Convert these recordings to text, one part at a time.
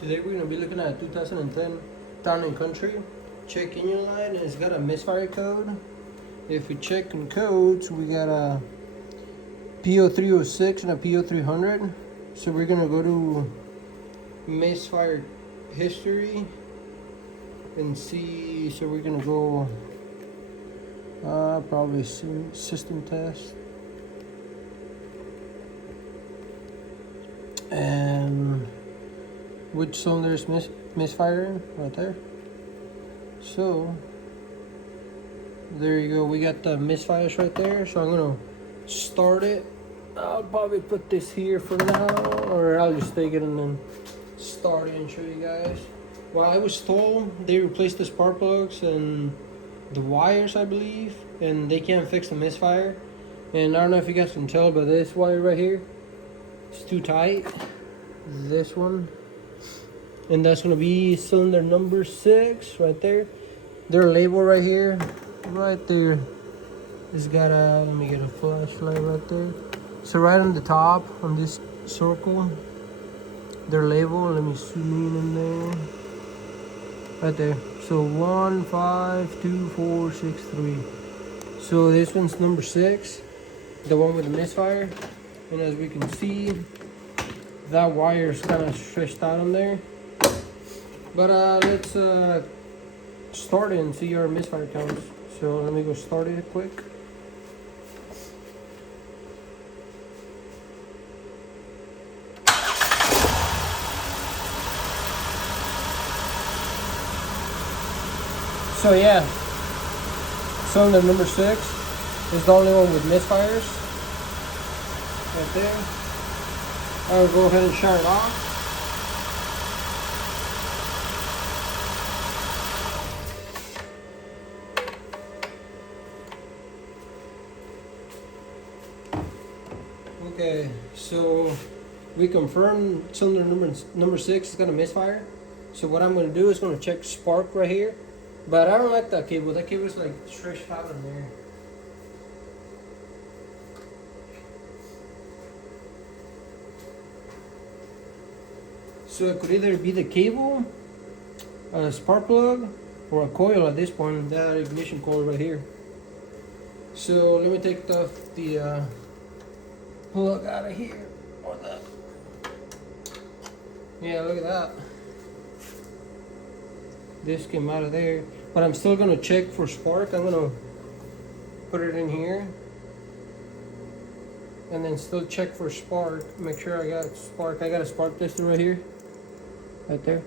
Today we're going to be looking at 2010 Town Country. Check engine light, and it's got a misfire code. If we check in codes, we got a P0306 and a P0300. So we're going to go to misfire history and see. So we're going to go probably system test. And which cylinder is misfiring right there. So there you go, we got the misfires right there. So I'm gonna start it. I'll probably put this here for now, or I'll just take it and then start it and show you guys. Well, I was told they replaced the spark plugs and the wires, I believe, and they can't fix the misfire. And I don't know if you guys can tell, but this wire right here, it's too tight. This one, and that's gonna be cylinder number 6 right there. Their label right here, right there. It's got a, let me get a flashlight right there. So right on the top on this circle, their label. Let me zoom in there. Right there. So 1, 5, 2, 4, 6, 3. So this one's number 6, the one with the misfire. And as we can see, that wire is kind of stretched out on there. But let's start it and see our misfire counts. So let me go start it quick. So yeah, cylinder number 6 is the only one with misfires. Right there. I'll go ahead and shut it off. Okay, so we confirmed cylinder number 6 is gonna misfire. So what I'm gonna do is gonna check spark right here. But I don't like that cable. That cable is like stretched out in there. So it could either be the cable, a spark plug, or a coil at this point, that ignition coil right here. So let me take the plug out of here. Or that. Yeah, look at that. This came out of there. But I'm still gonna check for spark. I'm gonna put it in here. And then still check for spark. Make sure I got spark. I got a spark tester right here. Right there.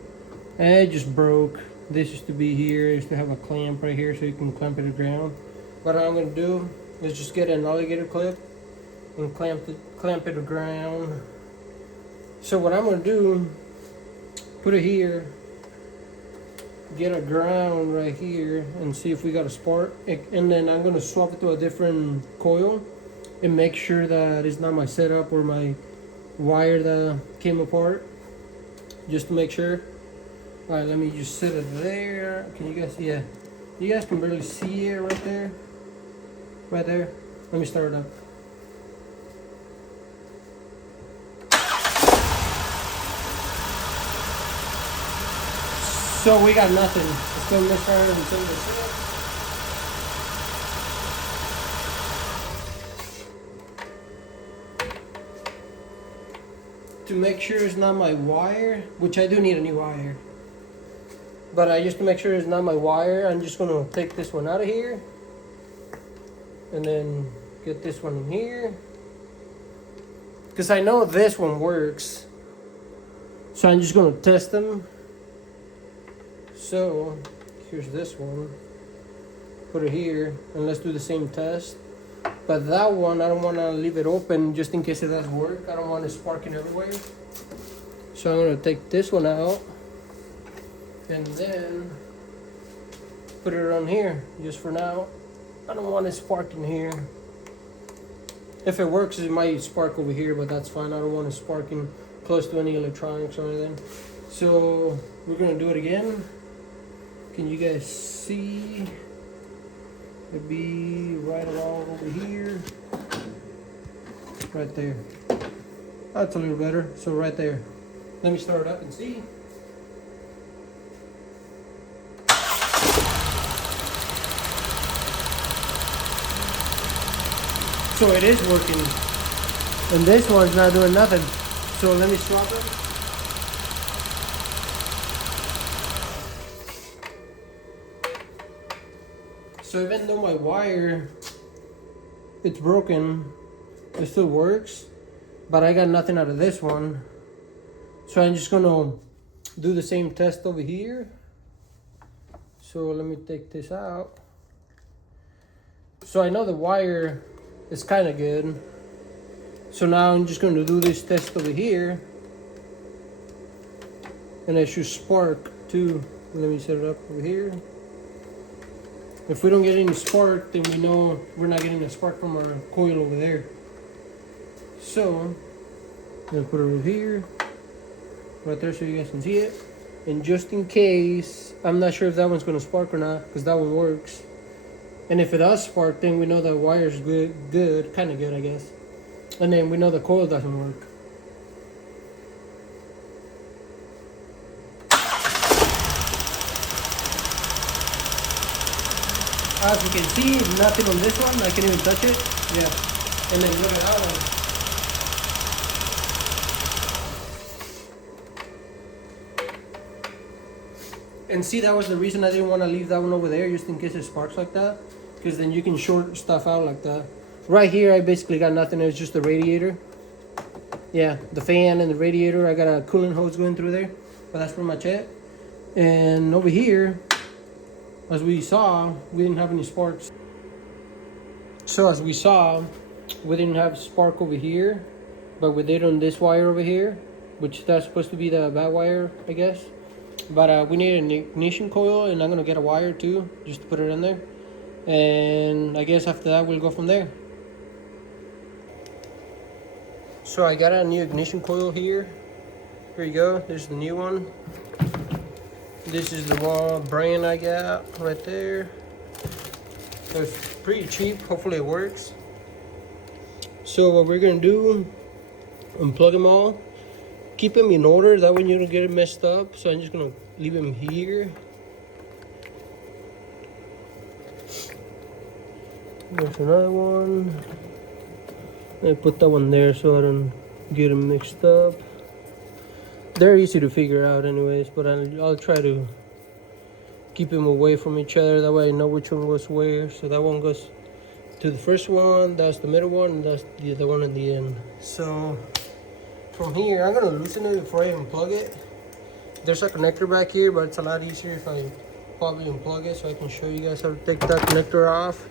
And it just broke. This used to be here. It used to have a clamp right here so you can clamp it to the ground. What I'm gonna do is just get an alligator clip and clamp it to the ground. So what I'm gonna do, put it here, get a ground right here, and see if we got a spark. And then I'm gonna swap it to a different coil and make sure that it's not my setup or my wire that came apart. Just to make sure. Alright, let me just set it there. Can you guys see it? You guys can barely see it right there. Right there. Let me start it up. So we got nothing. It's still misfire until the set. To make sure it's not my wire, which I do need a new wire, but just to make sure it's not my wire, I'm just gonna take this one out of here and then get this one in here, because I know this one works, so I'm just gonna test them. So here's this one, put it here, and let's do the same test. But that one, I don't want to leave it open just in case it does work. I don't want it sparking everywhere. So I'm going to take this one out and then put it on here just for now. I don't want it sparking here. If it works, it might spark over here, but that's fine. I don't want it sparking close to any electronics or anything. So we're going to do it again. Can you guys see? It'd be right along over here. Right there. That's a little better. So right there. Let me start it up and see. So it is working. And this one's not doing nothing. So let me swap it. So even though my wire, it's broken, it still works. But I got nothing out of this one. So I'm just gonna do the same test over here. So let me take this out. So I know the wire is kind of good. So now I'm just going to do this test over here. And it should spark too. Let me set it up over here. If we don't get any spark, then we know we're not getting a spark from our coil over there. So I'm going to put it over here, right there, so you guys can see it. And just in case, I'm not sure if that one's going to spark or not, because that one works. And if it does spark, then we know the wire's good, kind of good, I guess. And then we know the coil doesn't work. As you can see, nothing on this one. I can't even touch it. Yeah. And then look at that one. And see, that was the reason I didn't want to leave that one over there, just in case it sparks like that. Because then you can short stuff out like that. Right here, I basically got nothing. It's just the radiator. Yeah, the fan and the radiator. I got a coolant hose going through there. But that's pretty much it. And over here, as we saw, we didn't have any sparks. So as we saw, we didn't have spark over here. But we did on this wire over here. Which that's supposed to be the bad wire, I guess. But we need an ignition coil, and I'm gonna get a wire too, just to put it in there. And I guess after that we'll go from there. So I got a new ignition coil here. Here you go. There's the new one. This is the one brand I got right there. It's pretty cheap. Hopefully it works. So what we're gonna do, unplug them all. Keep them in order, that way you don't get it messed up. So I'm just gonna leave them here. There's another one. I put that one there so I don't get them mixed up. They're easy to figure out anyways, but I'll try to keep them away from each other. That way I know which one goes where. So that one goes to the first one, that's the middle one, and that's the other one in the end. So from here, I'm gonna loosen it before I unplug it. There's a connector back here, but it's a lot easier if I probably unplug it so I can show you guys how to take that connector off.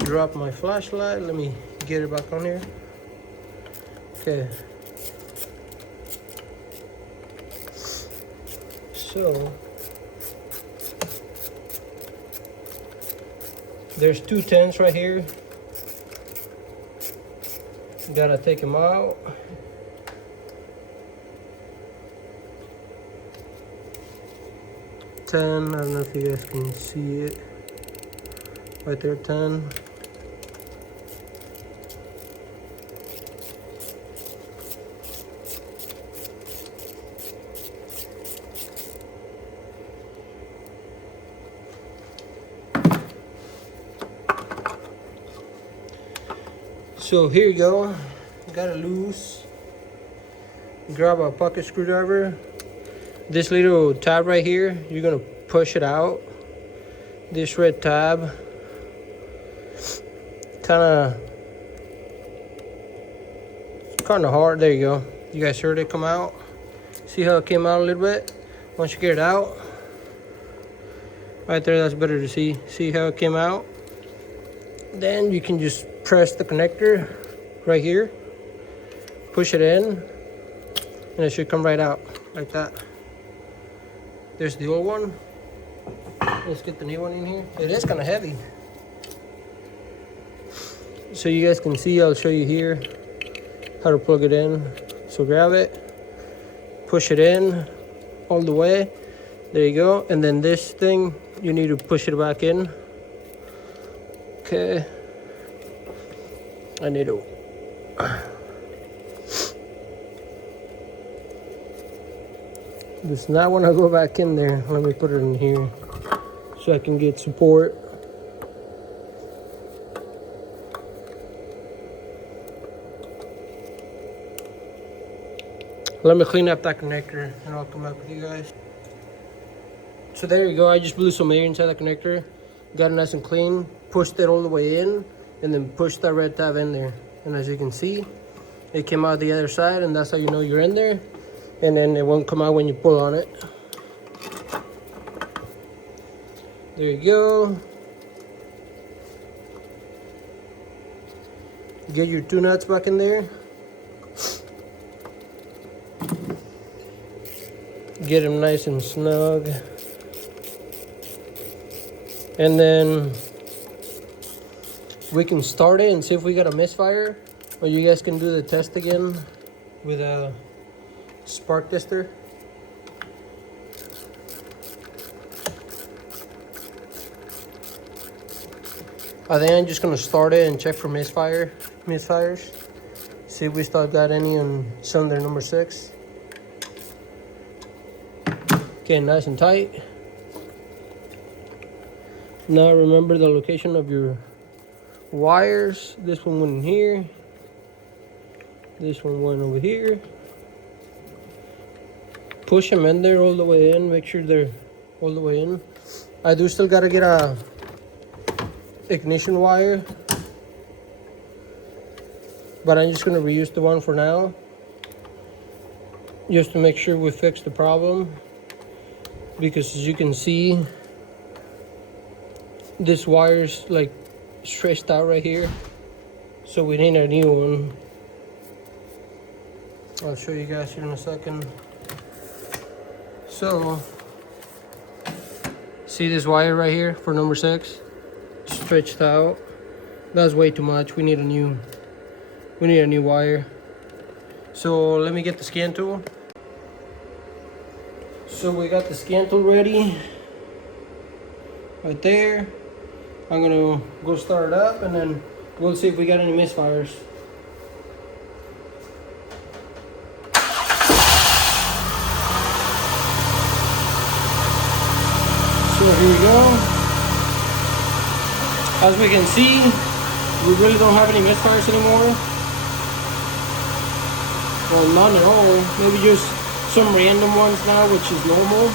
Drop my flashlight. Let me get it back on here. Okay. So there's two 10s right here. Gotta take them out. I don't know if you guys can see it. Right there, 10. So here you go. Got it loose. Grab a pocket screwdriver. This little tab right here, you're gonna push it out. This red tab, kind of hard. There you go. You guys heard it come out. See how it came out a little bit? Once you get it out, right there, that's better to see. See how it came out? Then you can just press the connector right here, push it in, and it should come right out like that. There's the old one. Let's get the new one in here. It is kind of heavy. So you guys can see, I'll show you here how to plug it in. So grab it, push it in all the way. There you go. And then this thing, you need to push it back in. Okay. I need to. Does not want to go back in there. Let me put it in here so I can get support. Let me clean up that connector and I'll come back with you guys. So there you go, I just blew some air inside the connector, got it nice and clean, pushed it all the way in, and then pushed that red tab in there. And as you can see, it came out the other side, and that's how you know you're in there. And then it won't come out when you pull on it. There you go. Get your two nuts back in there. Get them nice and snug. And then we can start it and see if we got a misfire. Or you guys can do the test again with a spark tester. I think I'm just gonna start it and check for misfires. See if we still got any on cylinder number 6. Okay, nice and tight. Now remember the location of your wires. This one went in here. This one went over here. Push them in there all the way in. Make sure they're all the way in. I do still gotta get a ignition wire, but I'm just gonna reuse the one for now, just to make sure we fix the problem. Because as you can see, this wire's like stretched out right here, so we need a new one. I'll show you guys here in a second. So, see this wire right here for number 6? Stretched out. That's way too much. We need a new wire. So let me get the scan tool. So we got the scan tool ready right there. I'm gonna go start it up and then we'll see if we got any misfires. So here we go. As we can see, we really don't have any misfires anymore. Well, none at all. Maybe just some random ones now, which is normal.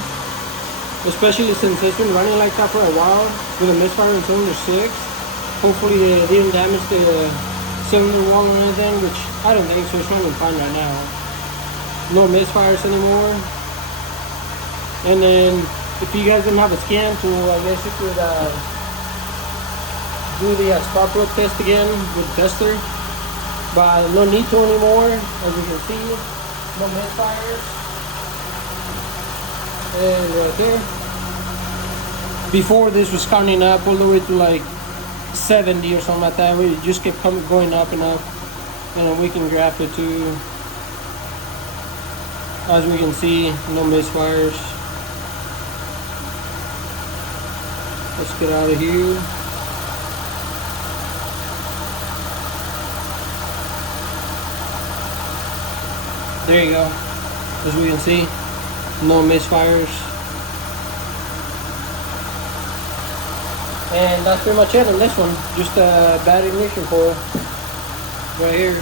Especially since it's been running like that for a while with a misfire in cylinder 6. Hopefully they didn't damage the cylinder wall or anything, which I don't think so. It's running fine right now. No misfires anymore. And then if you guys didn't have a scan tool, I guess you could do the spark plug test again with the tester. But no need to anymore, as you can see. No misfires. And right there. Before this was counting up all the way to like 70 or something like that. We just kept going up and up. And then we can graph it too. As we can see, no misfires. Let's get out of here. There you go. As we can see, no misfires. And that's pretty much it on this one. Just a bad ignition coil right here.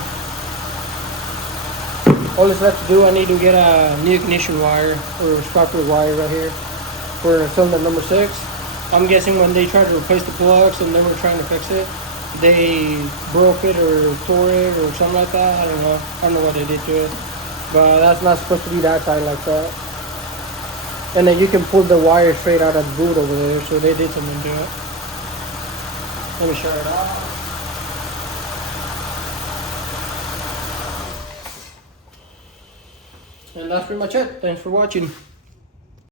All that's left to do, I need to get a new ignition wire or spark plug wire right here for cylinder number 6. I'm guessing when they tried to replace the plugs and they were trying to fix it, they broke it or tore it or something like that. I don't know. I don't know what they did to it. But that's not supposed to be that tight like that. And then you can pull the wire straight out of the boot over there, so they did something to it. Let me show it out. And that's pretty much it. Thanks for watching.